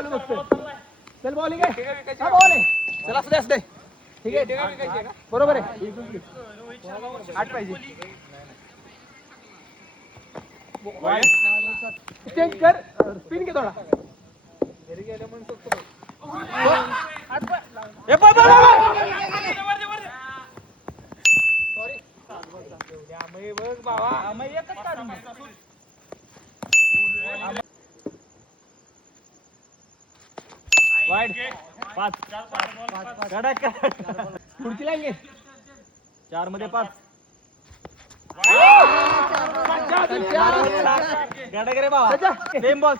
Ball बघतोय. चल bowling आहे. हा बॉल आहे. चल असू दे. ठीक आहे बरोबर आहे. 8 पाहिजे. चेंज कर. स्पिन घे थोडा. घरी गेल्या म्हणून शकतो. सॉरी बघ बाबा एकच काढून वाईड 5 पुढची लाईन घे. 4 मध्ये 5 गडगरे बाबा. सेम बॉल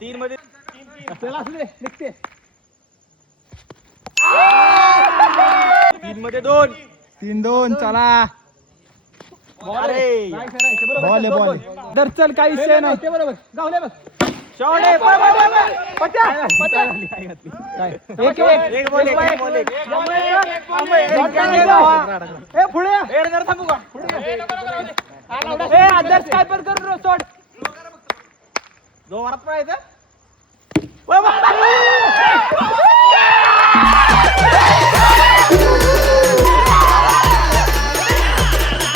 3 मध्ये चला असले निघते. 3 मध्ये 2 3-2 चला. बॉल दर चल काही विषय नाही. ते बरोबर गावले बघ. शॉट आहे. पट्या एक बॉल ए पुढे एड कर. थांबू का पुढे ए आदर्श काय पण करू सोड. जो वरात पडायचं